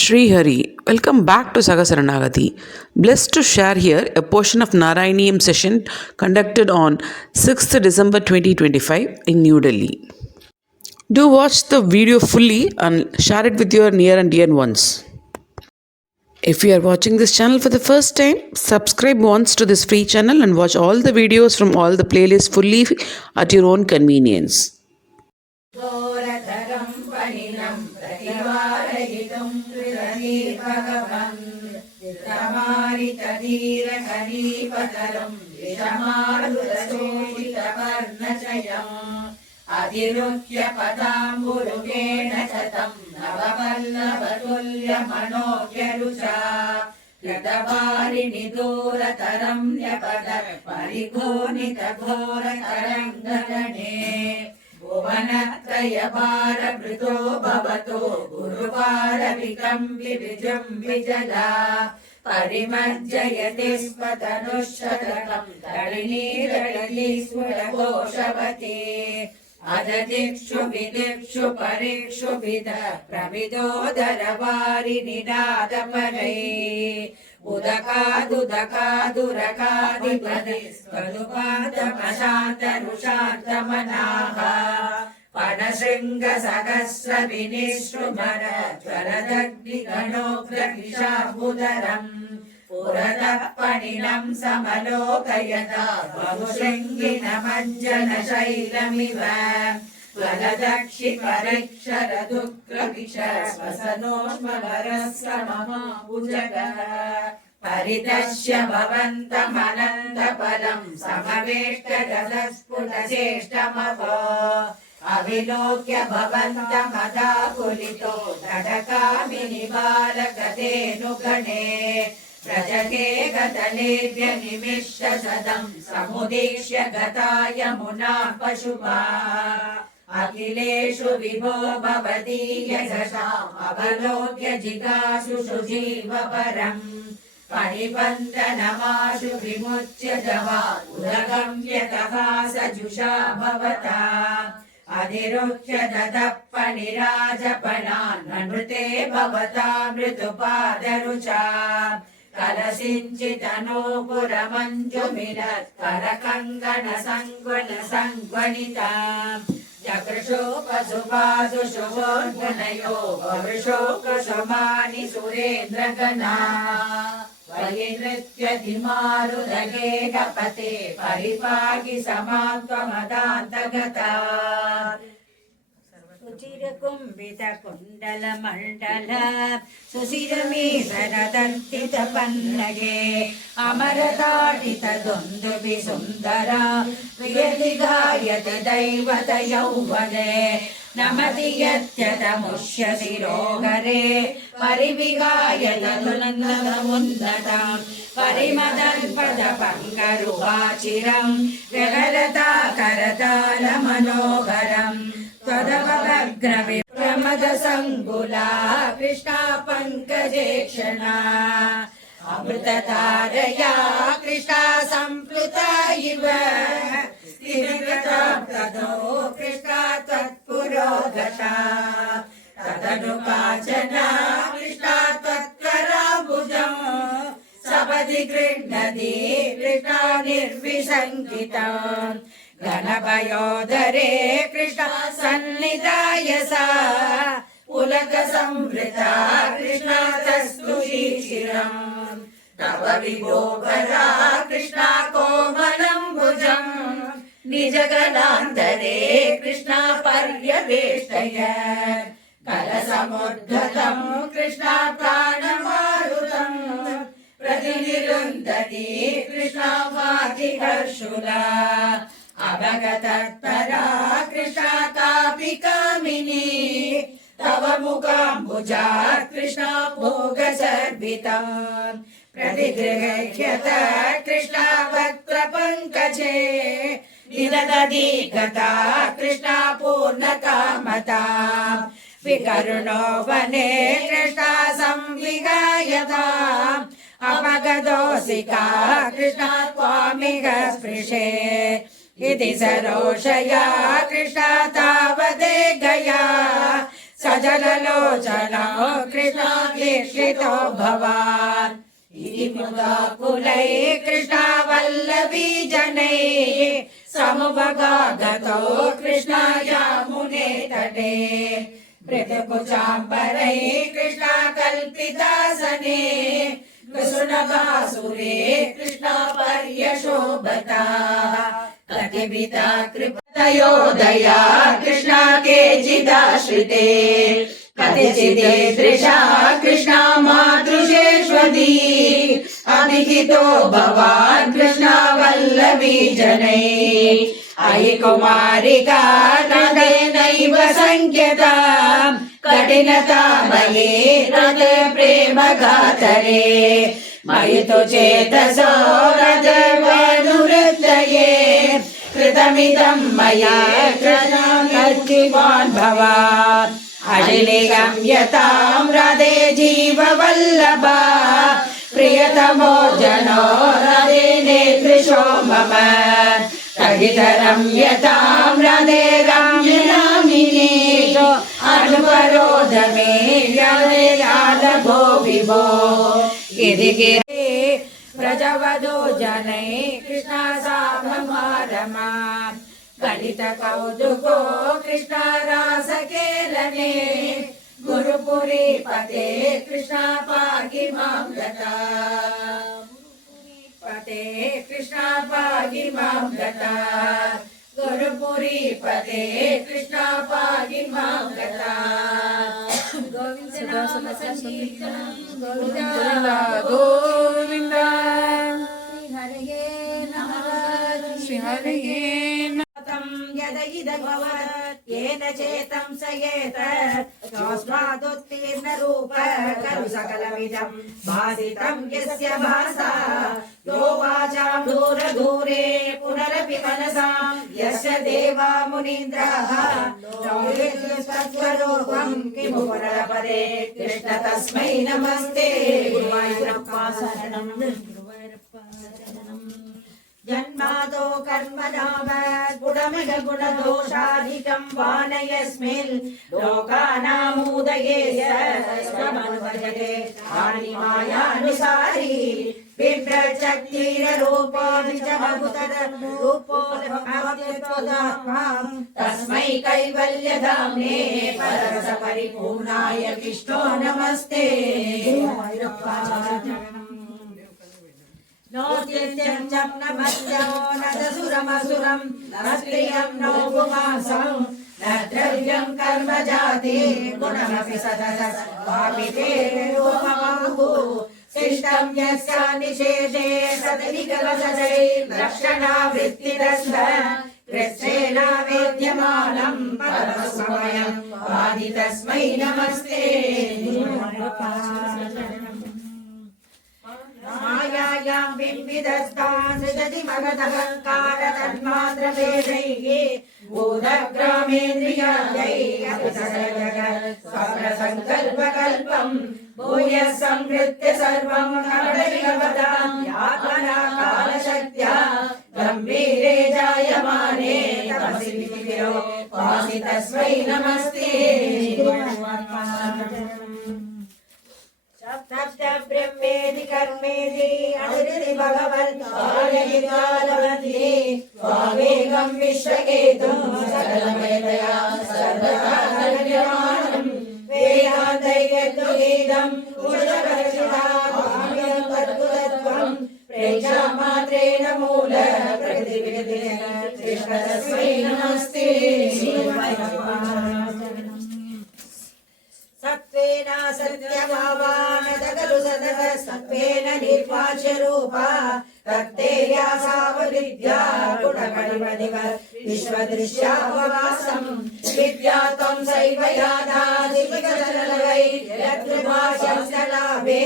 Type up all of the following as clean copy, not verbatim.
Sri Hari, welcome back to Sagasaranagati. Blessed to share here a portion of Narayaniyam session conducted on 6th December 2025 in New Delhi. Do watch the video fully and share it with your near and dear ones. If you are watching this channel for the first time, subscribe once to this free channel and watch all the videos from all the playlists fully at your own convenience. घोरतरं परिणं प्रतिवारयितुं त्रिधीर्भगवन् चित्रमारितधीरकरीपतरं विषमारुतशोषितवर्णचयम् अधिरुह्य पदाम्बुरुगेण शतं नववल्लभतुल्यमनोज्ञरुचा कृतवारिणि दूरतरं न्यपद परिघोनितघोरतरङ्गगणे भुवनत्रयभारभृतो भवतो गुरुवारविकम्बि विजृम्भिजला परिमज्जयति स्वतनुशतकं तडिनीरडली स्फुटघोषवती अददिक्षु विदिक्षु परीक्षु विद प्रविदोदरवारिनिनादपरै उदकादुदकादुरकादिपदे स्वदुपादमशान्तरुषान्तमनाः पणशृङ्गसहस्रविनिश्रुमर ज्वलदग्निगणोग्रविषाम्बुदरम् पुरतः पणिनं समलोकयता बहुशृङ्गिनमञ्जनशैलमिव स्वलदक्षिपरीक्षरदुग्रविषस्वसनोष्मवरस्रमभुजगः परिदश्य भवन्तमनन्तफलं समवेष्टगतस्फुटचेष्टमभो अविलोक्य भवन्तमदाकुलितो तडकामिनि बालगतेऽनुगणे व्रजके गतलेभ्य निमिष्य सदं समुदीक्ष्य गता यमुना पशुपा अखिलेषु विभो भवदीयजसाम् अवलोक्य जिगासु सुजीवपरम् फणिबन्धनमाशु विमुच्य जवा उदगम्यतः सजुषा भवता अधिरुह्य ददः फणिराजपणान् नृते भवता मृदुपादरुचा कलसिञ्चितनूपुरमञ्जुमिरत् करकङ्गणसङ्गुलसङ्गणिता चकृशोपसुपासुशुभोर्गुणयो ववृषोकसुमानि सुरेन्द्रगणा वयि नृत्यधिमारुदगेगपते परिपाहि समात्वमदान्तगता सुचिरकुम्भितकुण्डलमण्डल सुशिरमीशरदर्पितपन्नगे अमरताडितदुन्दुभिसुन्दर प्रियदिगायति दैवत यौवने नमति यत्यतमुष्य शिरोहरे परिविगायतनुनन्दमुन्नताम् परिमदन्पदपङ्करुवाचिरम् व्यगरता करतालमनोहरम् त्वदवग्रविप्रमदसङ्गुला कृष्णा पङ्कजेक्षणा अमृततारया कृष्णा सम्प्लुता इव स्थिरगता ततो कृष्णा त्वत्पुरोगता तदनु काचना कृष्णा त्वत्कराम्बुजम् सपदि गृह्णति कृष्णा निर्विशङ्किता घनभयोदरे कृष्णा सन्निधाय सा पुलकसंवृता कृष्णा तस्तुशिशिरम् तव विभोगरा कृष्णा कोमलं भुजम् निजगणान्तरे कृष्णा पर्यवेष्टय कलसमुद्धतं कृष्णा प्राणमारुतम् प्रतिनिरुन्धति कृष्णा वातिहर्षुला अवगतत्परा कृष्णा कापि कामिनी तव मुखाम्बुजा कृष्णा भोगसर्वितम् प्रतिगृह्यत कृष्णा वक्त्रपङ्कजे निददति गता कृष्णा पूर्णकामता विकरुणो वने कृष्णा संविगायता अपगतोऽसिका कृष्णा त्वामिह स्पृशे इति सरोषया कृष्णा तावदे गया सजललोचनो कृष्णाभिश्रितो भवान् इति मुदाकुलैः कृष्णावल्लभी जनैः समुपगागतो कृष्णायामुने तटे मृदुकुचाम्बरैः कृष्णाकल्पितासने कृष्णकासुरे कृष्णापर्यशोभताः कतिविधा कृपतयोदया कृष्णा केचिदाश्रिते कतिचिदेदृशा कृष्णा मातृशेष्वती अभिहितो भवान् कृष्णा वल्लभी जनैः अयि कुमारिका नैव संख्यता कठिनता मये हृदय प्रेम गातरे मयि तु चेतसो हृदयवनुवृत्तये कृतमिदं मया कृष्णान् भवान् अनिगम्यतां हृदे जीववल्लभा प्रियतमो जनो हृदे नेतृशो मम तगितरम्यतां हृदे रम्यनामिने अनुपरोध मे यादभो विभो यदि प्रजवधो जनै कृष्णा साभमारमा गलित कौतुको कृष्णा रासकेलने गुरुपुरी पते कृष्णा पाहि मां गता पते कृष्णा पाहि मां गता गुरुपुरी पते कृष्णा पाहि मां गता गोविंद गोविंद हरये नमः श्री हरये यदयिदभवत् येन चेतं स एतत् तस्मादुत्तीर्ण रूप खलु सकलमिदं भासितं यस्य भासा यो वाचां दूरे पुनरपि मनसां यस्य देवा मुनीन्द्राः तत्स्वरूपं किमु पुनरपदे कृष्ण तस्मै नमस्ते गुरुवायूरप्पा शरणं जन्मादो कर्म नामस्फुटमिह गुणदोषाधिकं वानयस्मिन् लोकानामुदये स्वमनुभजते हानि मायानुसारी बिभ्रच्छक्तिररूपो निजमभूतरूपो तस्मै कैवल्यधाम्ने पररसपरिपूर्णाय विष्णो नमस्ते नोत्यं नमस्यो न सुरमसुरं न स्त्रियं नो पुमांसं न द्रव्यं कर्म जाति गुणमपि सदस पापिते रूपमाहु शिष्टं यस्य निषेधे सदनिकलसदै लक्षणावृत्तिरस्त कृच्छेन वेद्यमानं परमसमयं आदि तस्मै नमस्ते मायायां बिम्बिदस्तान् सृजति मगदहङ्कार तन्मात्रभेदैः भूतग्रामेन्द्रियादैः स्वप्रसङ्कल्पकल्पं भूयः संहृत्य सर्वं कपटविकपदां यात्मना कालशक्त्या गम्भीरे जायमाने तपसि विधिरो वासि तस्मै नमस्ते सप्त ब्रह्मेदि कर्मेदि अनिर्ति भगवन् कालनिकालवन्ति स्वावेगं विश्वकेतुं सकलमयतया सर्वथा निर्माणं वेदान्तैकत्वगीतं कुशलपरिचितां तद्भुतत्वं प्रेक्षामात्रेण मूल प्रतिविधिः कृष्णतस्मै नमस्ते सत्त्वेन सत्यभावान जगलु सदः सत्त्वेन निर्वाच्य रूपा तत्तेया सावविद्या गुणकणिमदिव विश्वदृश्याववासं विद्या त्वं सैव यादादिविकचलवै यत्कृपाशं लाभे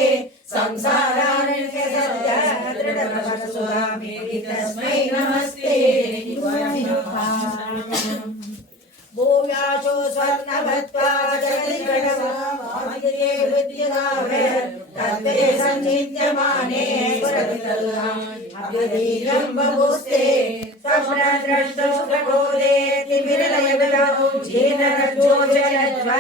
संसारारण्य सत्य दृढभवसुरामेति तस्मै नमस्ते भूयाशो स्वर्णभत्वा जगति गणवामये विद्युदावे तत्ते सन्निध्यमाने सुरवितल्लम् अभ्युदीर्यं बभूस्ते स्वप्नद्रष्टुः प्रबोधे तिमिरलयविदौ जीर्णरज्जो जयध्व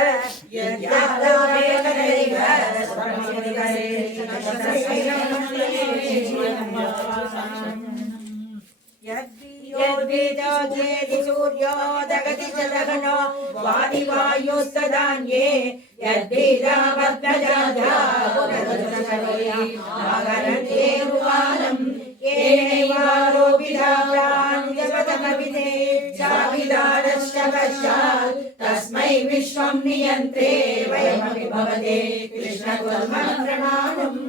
यद्बीजोऽध्येति सूर्यो दगति च दहनो वादिवायुस्तदान्ये यद्बीजामद्भजाधागरन्ते रुवालम् येनैवारोपिताप्राञ्जपतमविदे जाविदारश्च पश्चात् तस्मै विश्वं नियन्त्रे वयमपि भवते कृष्णकुर्मः प्रणामम्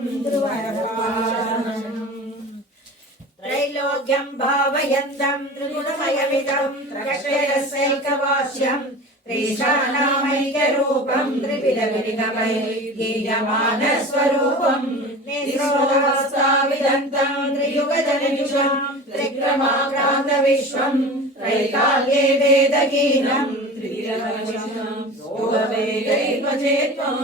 त्रैलोक्यं भावयन्तं त्रिगुणमयमिदं त्रयस्यैकवास्यं त्रिशानामैक्यरूपं त्रिविधविनिगमै गीयमानस्वरूपं निरोधास्ताविदन्तं त्रियुगजनिषं त्रिक्रमाक्रान्तविश्वं त्रैकाल्ये वेदगीनं त्रिविधविनिगं योगवेदैर्वचेत्वं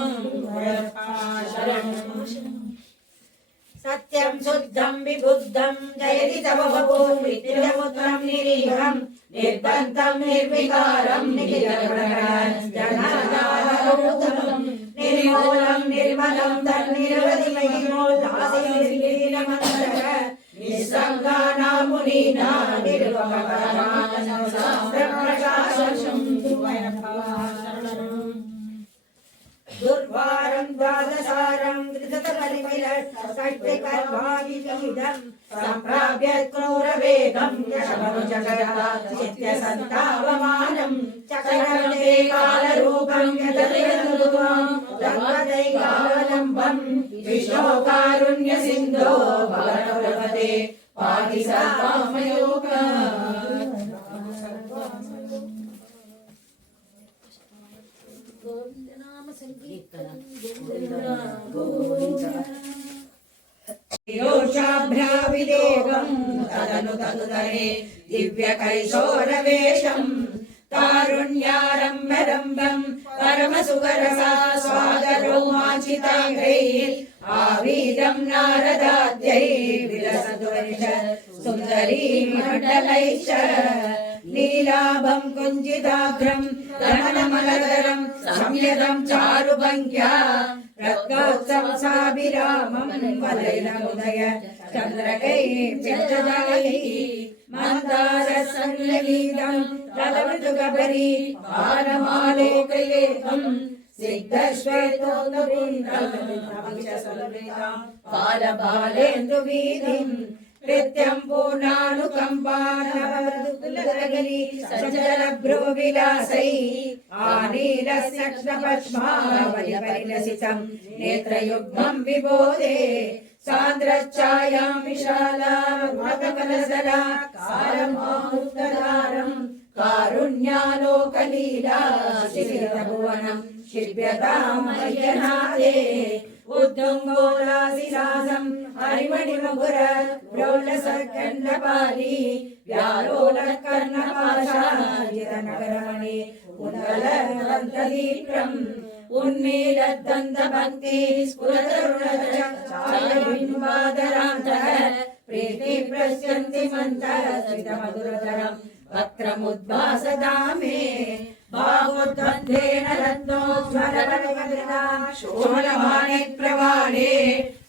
सत्यं शुद्धं विबुद्धं जयति तव वपुर्मृत्युमुत्रं निरीहं निर्बन्धं निर्विकारं निखिलगुणगणजनाधारभूतं निर्मूलं निर्मलं तन्निरवधिमहिमोल्लासिनीलमन्तरः निस्सङ्गानां मुनीनां निर्वकराणां शास्त्रप्रकाशं दुर्वारं द्वादशारं त्रिशतपरिमिलषट्कर्मादिविधं सम्प्राप्य क्रूरवेगं यशमनुचकराचित्यसन्तावमानं चकरन्ते कालरूपं यतलिरनुरुतं तद्वदैकावलम्बं विष्णो कारुण्यसिन्धो भवनप्रभते पाहि सर्वामयोगः योषाभ्राविदेवं तदनु तदुदरे दिव्यकैशोरवेशं तारुण्यारम्भरम्भं परमसुगरसा स्वादरोमाञ्चिताङ्गैः आवीदं नारदाद्यैः विलसतु सुन्दरी मण्डलैश्च नीलाभं कुञ्जिताग्रं गमनमलधरं संयतं चारुभङ्ग्या रक्तोत्सवसाभिरामं वलयमुदय चन्द्रकैः चित्रजालैः मन्दारसंलगीतं ललमृदुगभरी बालमालोकयेकं सिद्धश्वेतोन्दपुण्डं बालबालेन्दुवीधिं कृत्यं पूर्णानुकम्पानवदुलगरी सञ्चलभ्रुविलासै आनीलस्नग्नपद्मावलिपरिलसितं नेत्रयुग्मं विबोधे सान्द्रच्छायां विशालामकमलसरा कालमामुक्तधारं कारुण्यालोकलीला शिशिरभुवनं शिल्प्यतां मय्यनादे उद्धुङ्गोलासिलासं हरिमणिमुकुर प्रौढसर्कण्डपाली व्यालोलकर्णपाशायितनगरमणि उन्नलदन्तदीप्रम् उन्मीलद्दन्तभक्ति स्फुरतरुणचारुबिम्बादरान्तः प्रीतिप्रस्यन्ति मन्तरमधुरतरं वक्त्रमुद्भासदा मे बाहुद्वन्द्वेन रत्नोज्ज्वलवनवदृता शोभमाने प्रवाणे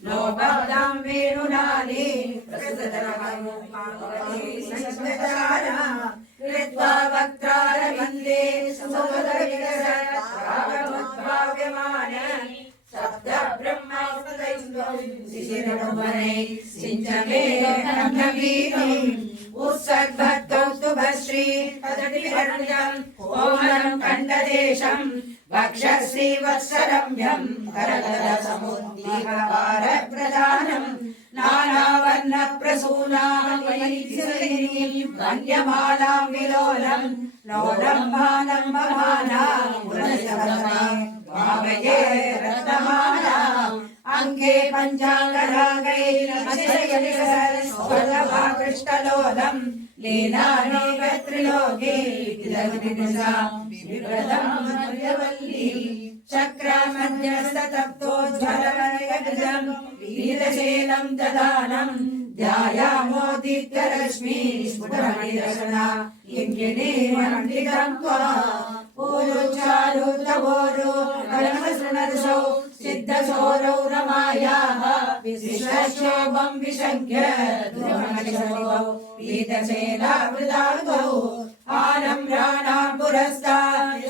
नोबद्धां वेणुनाले प्रसदरमनुमागरे कृत्वा वक्त्रारविन्दे समुदरविलसरागमुद्भाव्यमान शब्द ब्रह्मास्पदैस्त्वं शिशिरनुमने सिञ्चमे नभीतिम् उत्सर्गद्गौस्तुभश्री तदटिहर्ण्यं कोमलं खण्डदेशं वक्षश्रीवत्सरम्यं करतलसमुद्दीपहारप्रदानं नानावर्णप्रसूनां वन्यमालां विलोलं लोलम्बानं भावये रत्नमालाम् अंगे पंचांगरागैर्मशयनिसर्वकृष्टलोलं लीलानि त्रिलोके विप्रदं चक्रमध्यस्ततप्तोज्ज्वलवनयगजं वीरशैलं ददानं ध्यायामोदित्यरश्मि स्फुटमणिदर्शना इंगिनीमण्डितं त्वा पूरुचारुतवोरु परमसृणदशौ सिद्धशौरौ रमायाः विश्वक्षोभं विशङ्क्य ध्रुवमलिसमौ पीतशेलावृताङ्गौ आनं राणां पुरस्तात्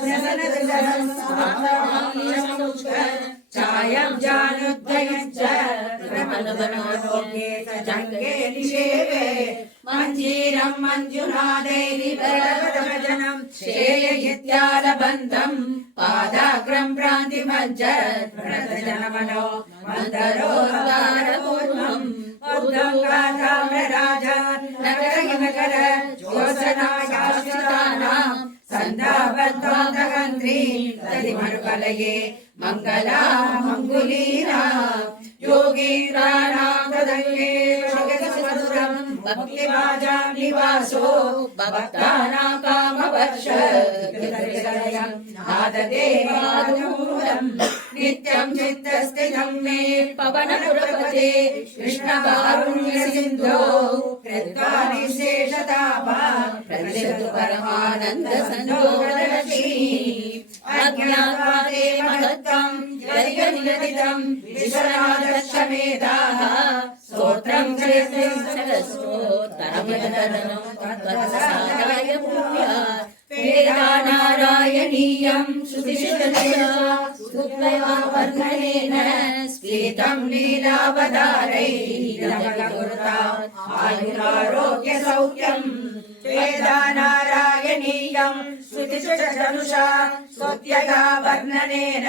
छायं जानुद्वयञ्च प्रमलवनोगे जङ्गे निषेवे मञ्जीरं मञ्जुनादैरिवरवदभजनं श्रेययित्यालबन्धं पादाग्रं भ्रान्तिमज्जत् प्रणतजनमनो मन्दरोद्गारपूर्वम् उद्गङ्गाताम्रराजान् नगरहिमकर ज्योत्सनायाश्रितानां सन्धाबद्धान्तगन्ध्रीं तदिमरुकलये मङ्गला मङ्गुलीना योगीन्द्राणां तदङ्गे जगत्सुमधुरं भक्तिभाजां निवासो भक्तानां कामवर्ष नाददेवादूरं नित्यं चित्तस्थितं मे पवनपुरपते कृष्णकारुण्यसिन्धो कृत्वा निःशेषतापा प्रविशतु परमानन्दसन्दोहरलक्ष्मी अज्ञात्वादे महत्त्वं यदिगनिगदितं विश्वनाथक्षमेधाः स्तोत्रं चरस्वोत्तरमदनं तत्त्वसाराय भूयात् वेदानारायणीयं श्रुतिशुद्धया वर्णनेन स्फीतं लीलावतारैरमलगुरुताम् आयुरारोग्यसौख्यम् वेदानारायणीयं श्रुतिशुद्धनुषा स्तुत्यया वर्णनेन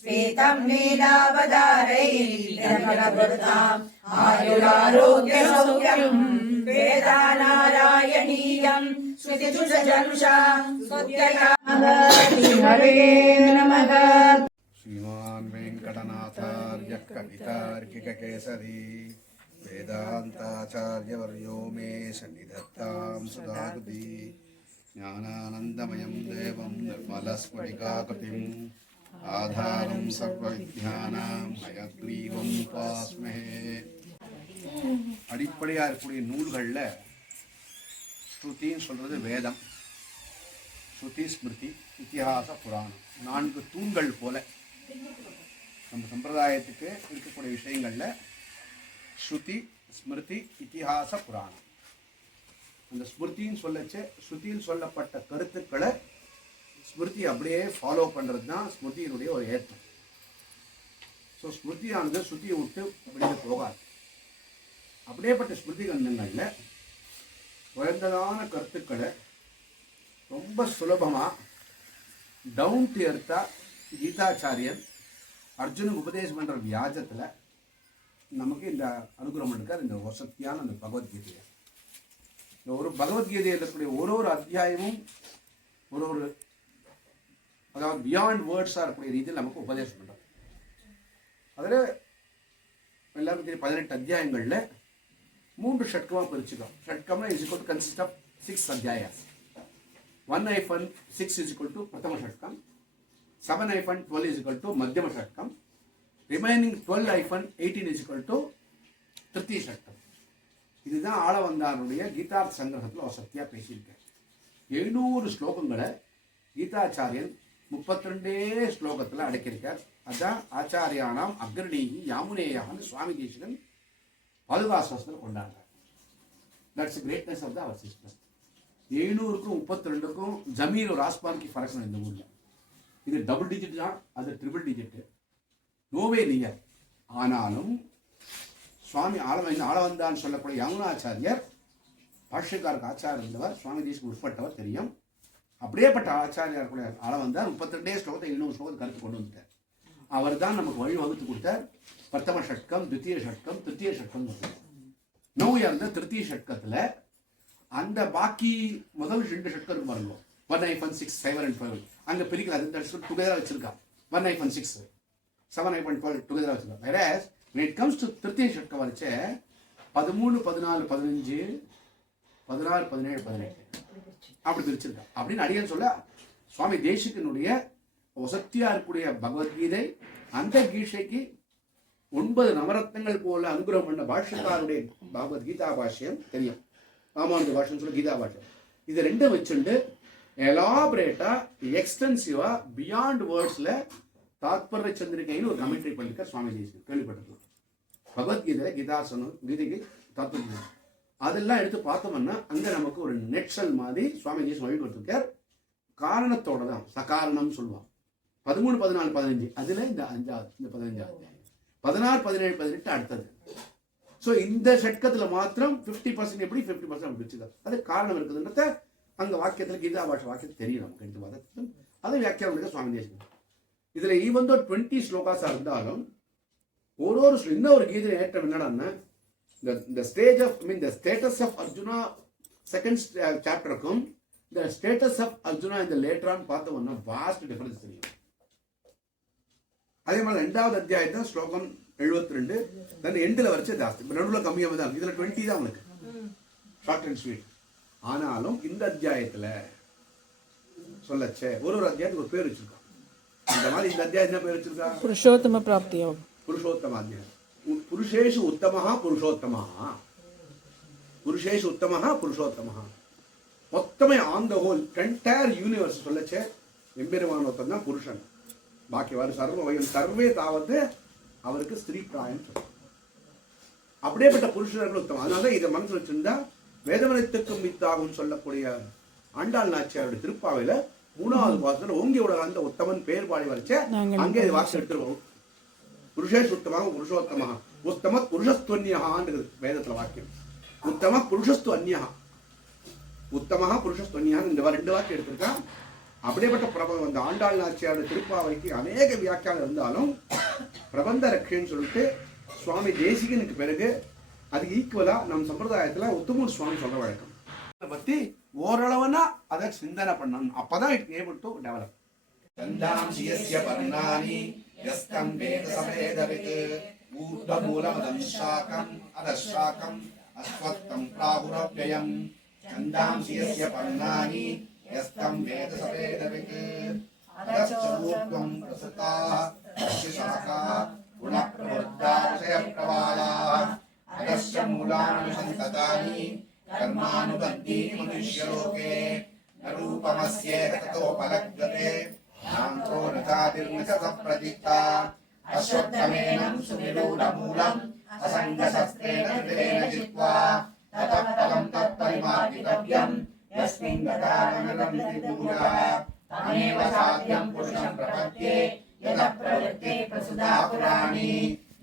स्फीतं लीलावतारैरमलगुरुताम् आयुरारोग्यसौख्यम् वेदानारायणीयं श्रुतिशुद्धनुषा स्तुत्यया हरे नमः। श्रीमान् वेङ्कटनाथार्य कवितार्किककेसरी वेदान्ताचार्यवर्यो मे सन्निधत्तां सुधाकृति ज्ञानानन्दमयं देवं निर्मलस्फटिकाकृतिम् आधारं सर्वविद्यानां हयग्रीवम् उपास्महे. அடிப்படையாக இருக்கக்கூடிய நூல்களில் ஸ்ருதின்னு சொல்கிறது வேதம், ஸ்ருதி, ஸ்மிருதி, இத்திஹாச, புராணம், 4 தூண்கள் போல நம்ம சம்பிரதாயத்துக்கு இருக்கக்கூடிய விஷயங்களில் ஸ்ருதி, ஸ்மிருதி, இத்திஹாச, புராணம். அந்த ஸ்மிருதின்னு சொல்லச்சு ஸ்ருதியில் சொல்லப்பட்ட கருத்துக்களை ஸ்மிருதி அப்படியே ஃபாலோ பண்ணுறது தான் ஸ்மிருதியினுடைய ஒரு ஏற்றம். ஸோ ஸ்மிருதியானது ஸ்ருதியை விட்டு வெளியில் போகாது. அப்படியேப்பட்ட ஸ்மிருதி கிரந்தங்களில் உயர்ந்ததான கருத்துக்களை ரொம்ப சுலபமாக டவுன் டு எர்த்தாக கீதாச்சாரியன் அர்ஜுனுக்கு உபதேசம் பண்ணுற வியாஜத்தில் நமக்கு இந்த அனுகிரகம் இருக்கார். இந்த வசத்தியான அந்த பகவத்கீதையை, இந்த ஒரு பகவத்கீதையில் இருக்கக்கூடிய ஒரு அத்தியாயமும் ஒரு அதாவது பியாண்ட் வேர்ட்ஸாக இருக்கக்கூடிய ரீதியில் நமக்கு உபதேசம் பண்ணுறோம். அதில் எல்லாருக்கும் தெரியும் 18 அத்தியாயங்களில் 3 ஷட்கமாக பிரிச்சுக்கிறோம். ஷட்கம்னா is equal to consist of 6 அத்தியாயாஸ். 1-6 இஸ் ஈக்குவல் டு பிரதம ஷட்கம், 7-12 இஸ் ஈக்குவல் டு மத்தியம ஷட்கம், ரிமைனிங் 12-18 இஸ் ஈக்குவல் டு திருத்திய ஷட்கம். இதுதான் ஆளவந்தாருடைய கீதார்த்த சங்கிரகத்தில் வசத்தியாக பேசியிருக்கார். 700 ஸ்லோகங்களை கீதாச்சாரியன் 32 ஸ்லோகத்தில் அடக்கியிருக்கார். அதுதான் ஆச்சாரியானாம் அக்ரணீகி யாமுனேயான்னு சுவாமி தேசிகன் பாதுகாசத்தில் கொண்டாடுறார். That's greatness of the our system. 700க்கும் 32க்கும் ஜமீன் ஒரு ஆஸ்பான்கி ஃபரக் இந்த ஊரில். இது டபுள் டிஜிட் தான், அது ட்ரிபிள் டிஜிட்டு, நோவே நியர். ஆனாலும் சுவாமி ஆளவந்தான்னு சொல்லக்கூடிய யமுனாச்சாரியர் பாஷ்யக்காருக்கு ஆச்சாரியர் இருந்தவர், சுவாமி தேசிக்கு உட்பட்டவர் தெரியும். அப்படியேப்பட்ட ஆச்சாரியார் கூட ஆளவந்தார் 32 ஸ்லோகத்தை 700 ஸ்லோகத்தை கருத்து கொண்டு வந்துட்டார். அவர் தான் நமக்கு வழி வகுத்து கொடுத்தார். பிரதம ஷட்கம், தித்திய ஷட்கம், திருத்திய ஷட்கம். நோயா இருந்த திருத்திய ஷட்கத்தில் அந்த பாக்கி முதல் 2 ஷட்கம் பாருங்க, 1-6, 7-12 அங்கே பிரிக்கல, அது டுகெதராக வச்சிருக்கா. 1-6, 7-12 டுகெதராக வச்சிருக்கா. வேற when it comes to திருத்திய ஷட்கம் வரைச்ச 13, 14, 15, 16, 17, 18 அப்படி பிரிச்சிருக்கா. அப்படின்னு அடியன்னு சொல்ல சுவாமி தேசிகனுடைய வசத்தியா இருக்கக்கூடிய பகவத்கீதை அந்த கீதைக்கு 9 நவரத்னங்கள் போல அனுகிரகம் பண்ண பாஷ்யக்காருடைய பகவத்கீதா பாஷ்யம் தெரியும். ராமானுஜ பாஷ்யம் சொல்ல கீதா பாஷ்யம். இது ரெண்டும் வச்சுட்டு எலாபரேட்டா எக்ஸ்டென்சிவா பியாண்ட் வேர்ட்ஸ்ல தாத்பர்ய சந்திரிகைன்னு ஒரு கமெண்ட்ரி பண்ணிருக்க சுவாமி தேசிகன் கேள்விப்பட்டிருக்கோம். பகவத்கீதையில கீதாசனம், கீதைக்கு தத்துவம் அதெல்லாம் எடுத்து பார்த்தோம்னா அங்கே நமக்கு ஒரு நெட்ஷல் மாதிரி சுவாமி தேசம் வழி கொடுத்துருக்கார். காரணத்தோட தான் சகாரணம் சொல்லுவான். 13, 14, 15 அதில் இந்த 5வது, இந்த 15வது, 16, 17, 18 அடுத்தது. ஸோ இந்த ஷட்கத்தில் மாத்திரம் 50% எப்படி 50% அப்படி வச்சுக்காது. அது காரணம் இருக்குதுன்றத அங்கே வாக்கியத்தில் கீதா பாஷை வாக்கியத்தில் தெரியும் நமக்கு. இந்த வாதத்தில் அதை வியாக்கியானம் எடுக்க சுவாமி தேசம். இதில் ஈவன் தோ 20 ஸ்லோகாஸாக இருந்தாலும் ஒரு இன்னொரு கீதை ஏற்றம் என்னடான்னா the stage of, the status of Arjuna second chapterக்கும் the status of Arjuna in the later on பார்த்தோம்னா vast difference தெரியும். அதே மாதிரி 2வது அத்தியாயத்தில் ஸ்லோகம் 72 தென் எண்டில் வரைச்சே ஜாஸ்தி. இப்போ நடுவில் கம்மியாக தான், இதில் 20 தான் உங்களுக்கு ஷார்ட் அண்ட் ஸ்வீட். ஆனாலும் இந்த அத்தியாயத்தில் சொல்லச்சே ஒரு அத்தியாயத்துக்கு ஒரு பேர் வச்சிருக்கான். இந்த மாதிரி இந்த அத்தியாயம் என்ன பேர் வச்சிருக்கா? புருஷோத்தம பிராப்தி யோகம். புருஷோத்தம அத்தியாயம். புருஷேஷு உத்தமஹா புருஷோத்தமஹா, புருஷேஷு உத்தமஹா புருஷோத்தமஹா. மொத்தமே on the whole entire universe சொல்லச்சே எம்பெருமான் ஒருத்தன் தான் புருஷன். பாக்கி வரும் சர்வ சர்வே தாவது அவருக்கு ஸ்திரீ பிராயம் சொல்லும். அப்படியேப்பட்ட புருஷர்கள் உத்தமம். அதனால இதை மனசு வச்சிருந்தா வேதமனத்துக்கும் மித்தாகும் சொல்லக்கூடிய ஆண்டாள் நாச்சியாருடைய திருப்பாவையில 3வது வாசத்துல ஓங்கி உலக அந்த உத்தமன் பேர் பாடி வரைச்ச அங்கே வாசம் எடுத்துருவோம். புருஷேஷ் உத்தமாக புருஷோத்தமாக உத்தம புருஷஸ்துவன்யான்றது வேதத்துல வாக்கியம். உத்தம புருஷஸ்து அந்யா, உத்தமஹா புருஷஸ்து அந்யான் இந்த 2 வாக்கியம் எடுத்திருக்கா. அப்படியேப்பட்ட பிரபந்தம் அந்த ஆண்டாள் நாச்சியாருடைய திருப்பாவைக்கு அநேக வியாக்கியானம் இருந்தாலும் பிரபந்த ரக்ஷன்னு சொல்லிட்டு சுவாமி தேசிகனுக்கு பிறகு அது ஈக்குவலா நம் சம்பிரதாயத்துல உத்தமூர் சுவாமி சொல்ற வழக்கம். அதை பத்தி ஓரளவுனா அதை சிந்தனை பண்ணணும். அப்பதான் இட் ஏபிள் டு டெவலப். சந்தாம்சியஸ்ய பர்ணானி யஸ்தம் வேத சவேதவித் ஊர்த்வமூலமதம் ஷாகம் அதஷாகம் அஸ்வத்தம் பிராகுரவ்யயம். சந்தாம்சியஸ்ய பர்ணானி யஸ்தம் வேத சவேதவித் அதச்சூர்த்வம் பிரசுதாः ஷாகாः குணப்ரவృద్ధா விஷயப்ரவாலாः அதஸ்ய மூலானுசந்ததானி கர்மானுபந்தீனி மனுஷ்யலோகே நரூபமஸ்யேக ததோபலப்யதே நாந்தோ நகாதிர்ன ச சப்ரதிஷ்டா அஸ்வத்தமேனம் சுநிரூಢமூலம் அசங்கசஸ்தேன விதேன ஜித்வா ததः பலம் தத்பரிமார்கிதவ்யம் யஸ்மின் ததானமனம் விபூயா தமேவ சாத்யம் புருஷம் பிரபத்யே யதः பிரவృత్తే பிரசுதா புராணி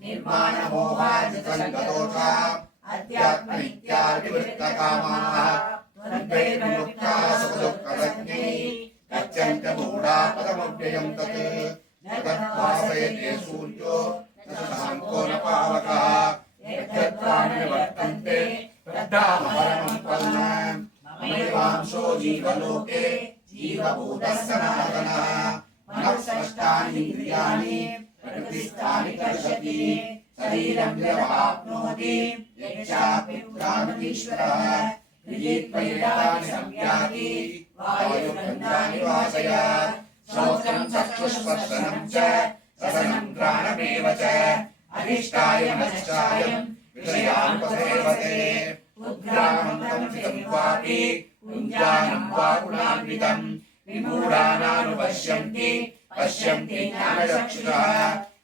நிர்மாண மோகாஜிதசங்கதோஷா அத்யாத்ம நித்யாதிவிருத்தகாமாः त्वद्वैर्मुक्ता सुखदुःखदग्नै गच्छन्त मूढा पदमव्ययं तत् जगद्वासयते सूर्यो न शशाङ्को न पावकः यद्गत्वा निवर्तन्ते तद्धामपरमं पद्म ममैवांशो जीवलोके जीवभूतः सनातनः मनः षष्ठानि इन्द्रियाणि प्रकृतिस्थानि कर्षति शरीरं यवाप्नोति यच्चाप्युत्क्रामतीश्वरः गृहीत्वैतानि संयाति वायुगन्धानि वासयात् श्रोत्रं चक्षुस्पर्शनं च रसनं घ्राणमेव च अधिष्ठायमधिष्ठायं विषयानुपसेवते उद्ग्रामन्तं चितं वापि कुञ्जानं वा गुणान्वितं विमूढानानुपश्यन्ति पश्यन्ति ज्ञानचक्षुषः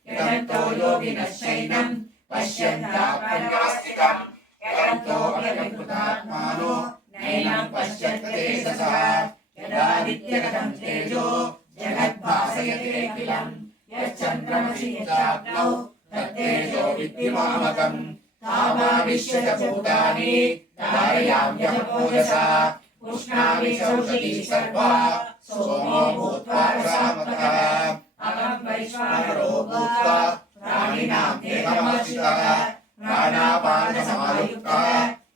यदन्तो योगिनश्चैनं पश्यन्त्यात्मन्यास्तिकम् यदन्तो अयकृतात्मानो नैनं पश्यन्ते सः यदादित्यगतं तेजो जगद्भासयतेऽखिलं यच्चन्द्रमसि चाग्नौ तत्तेजो विद्युमामकम् तामाविश्य च भूतानि धारयाम्यहमोजसा उष्णामि चौषधी सर्वा सोमो भूत्वा रसामतः अहं वैश्वानरो भूत्वा प्राणिनां देहमाश्रितः प्राणापानसमायुक्तः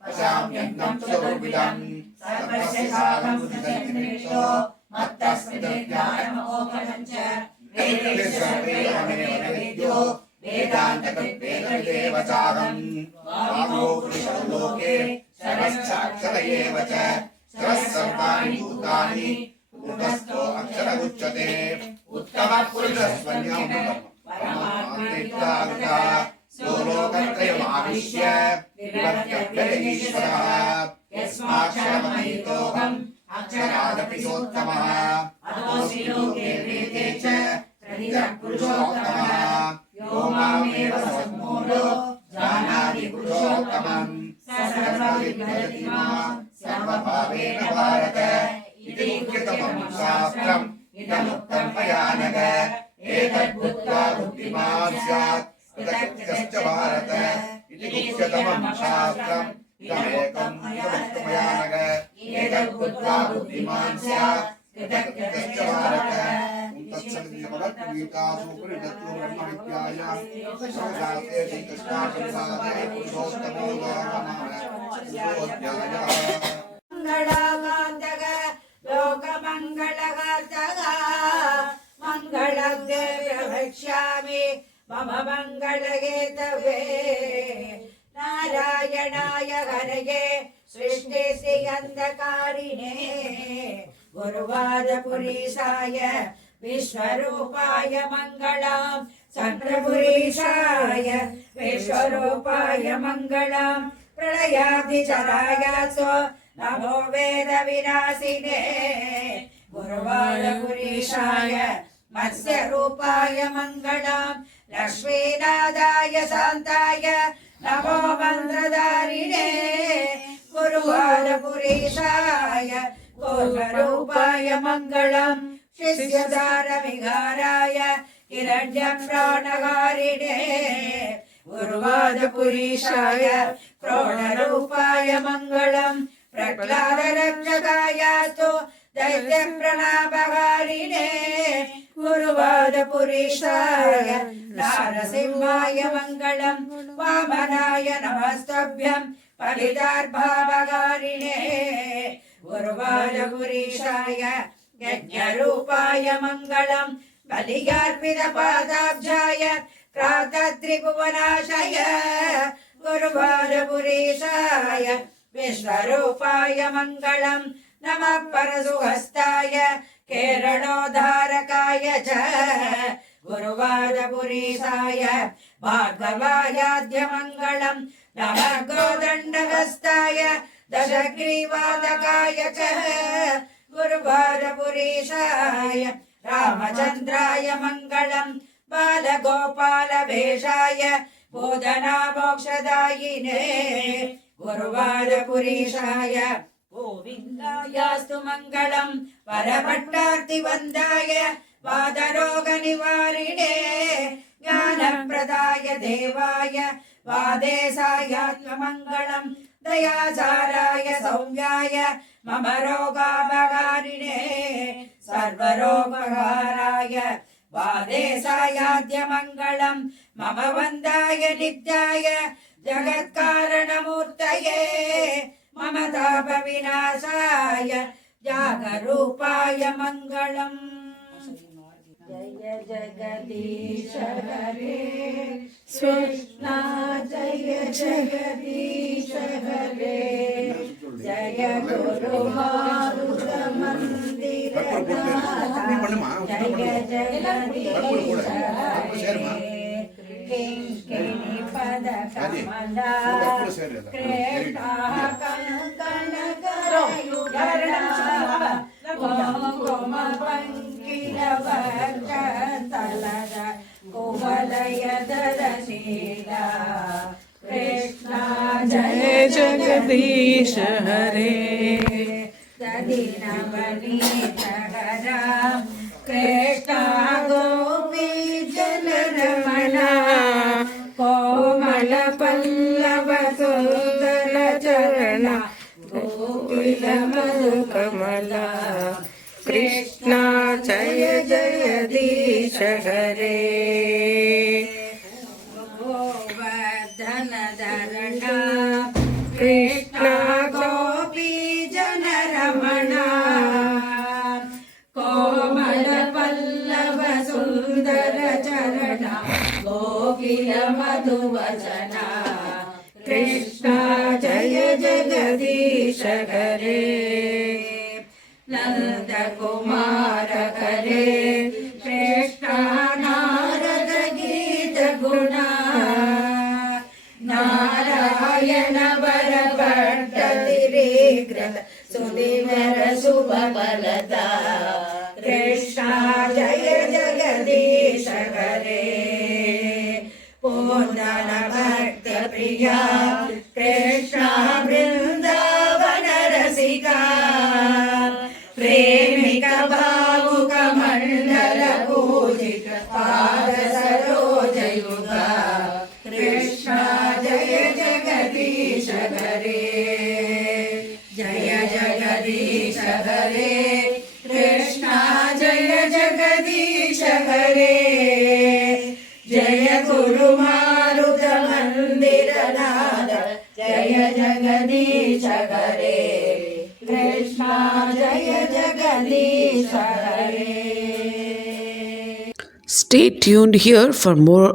पचाम्यन्नं चतुर्विधम् सर्वस्य साधं सुजन्निमित्तो मत्तस्मिज्ञानमोघनं च वेदे सर्वे अहमेव वेद्यो वेदान्तकृद्वेदविदेव चाहम् वामो पुरुषो लोके सर्वश्चाक्षर एव च सरः सर्वाणि भूतानि कूटस्थो अक्षर उच्यते उत्तमः पुरुषस्त्वन्यमृतम् परमात्मेत्यागतः लोकत्रयमाविश्य विभक्त्यव्ययीश्वरः यस्माक्षरमहितोऽहम् अक्षरादपि सोत्तमः अतोऽस्मि लोके वेदे च प्रतितः पुरुषोत्तमः यो मामेव सम्मूढो कृतकृत्यश्च भारत इति गुह्यतमं शास्त्रम् इदमेकं मया नग एतद्बुद्ध्वा बुद्धिमान् स्यात् कृतकृत्यश्च भारत तत्सदिति भगवद्गीतासूपनिषत्सु ब्रह्मविद्यायां शास्त्रे श्रीकृष्णार्जुनसंवादे पुरुषोत्तमो नामः मंगलाकांतक लोकमंगलहार्तक मंगलंगे प्रवक्ष्यामि मम मंगलहेतवे नारायणाय हरये सृष्टिस्थित्यन्धकारिणे गुरुवादपुरीशाय विश्वरूपाय मंगलम् चक्रपुरीशाय विश्वरूपाय मंगलम् प्रलयाब्धिचरायासो नमो वेद विनाशिने गुरुवारपुरीशाय मत्स्यरूपाय मंगलम् लक्ष्मीनाथाय शान्ताय नमो मन्त्रधारिणे गुरुवारपुरीशाय गोपरूपाय मंगलम् शिष्यधारविहाराय हिरण्यप्राणहारिणे गुरुवादपुरीशाय क्रोडरूपाय मंगलम् प्रह्लादरक्षकायास्तु दैत्यप्रणापहारिणे गुरुवादपुरीशाय नारसिंहाय मंगलम् वामनाय नमस्तभ्यम् फलितार्भावहारिणे गुरुवादपुरीशाय यज्ञरूपाय मंगलम् बलियार्पितपादाब्जाय क्रातत्रिभुवनाशय गुरुवादपुरीशाय विश्वरूपाय मंगलम् नमः परशुहस्ताय केरणोद्धारकाय च गुरुवादपुरीशाय भार्गवायाद्य मंगलम् नमः गोदण्डहस्ताय दशग्रीवादकाय च गुरुवादपुरीशाय रामचन्द्राय मंगलम् बालगोपालवेशाय बोधनामोक्षदायिने गुरुवादपुरीशाय गोविन्दायास्तु मंगलम् परपट्टार्तिवन्दाय वादरोगनिवारिणे ज्ञानप्रदाय देवाय वादेशायात्ममङ्गलम् दयासाराय सौम्याय मम रोगापहारिणे सर्वरोगहाराय वादेशायाद्य मंगलम् मम वन्दाय नित्याय जगत्कारणमूर्तये मम तापविनाशाय जागरूपाय मंगलम् जय जगदीश हरे कृष्णा जय जगदीश हरे जय गुरु मारुत मंदिर जय जगदीश हरे किंकिणी पद कमला कृष्णा कंकण करायुधरा कुंकुम पंकिल वर्ग तलग कुवलय दरशीला कृष्णा जय जगदीश हरे दीन वनीत हरा कृष्णा गोपी जनरमणा कोमल पल्लव सुंदर चरणा गोकुल मधुकमला कृष्णा जय जगदीश हरे गोवर्धन धरणा कृष्णा गोपी जनरमणा कोमल पल्लव सुंदर चरणा गोकुल मधुवचना कृष्णा जय जगदीश हरे नंद कुमार हरे कृष्णा नारद गीत गुणा नारायण वर भट्टतिरीग्र सुदिवर शुभ फलदा कृष्णा जय जगदीश हरे पूर्णन भक्त प्रिया कृष्णा वृंदावन रसिका प्रेमिक भावुक मंडल पूजित पाद सरोज युगा जय जगदीश हरे कृष्णा जय जगदीश हरे. Stay tuned here for more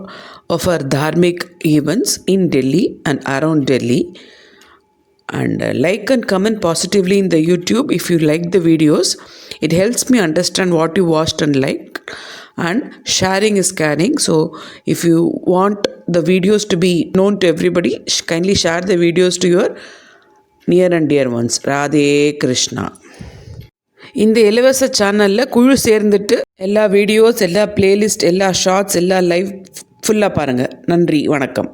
of our dharmic events in Delhi and around Delhi. And like and comment positively in the YouTube if you like the videos. It helps me understand what you watched and liked. And sharing is caring. So if you want the videos to be known to everybody, kindly share the videos to your near and dear ones. Radhe Krishna. இந்த இலவச சேனலில் குழு சேர்ந்துட்டு எல்லா videos, எல்லா playlist, எல்லா shorts, எல்லா live ஃபுல்லாக பாருங்கள். நன்றி, வணக்கம்.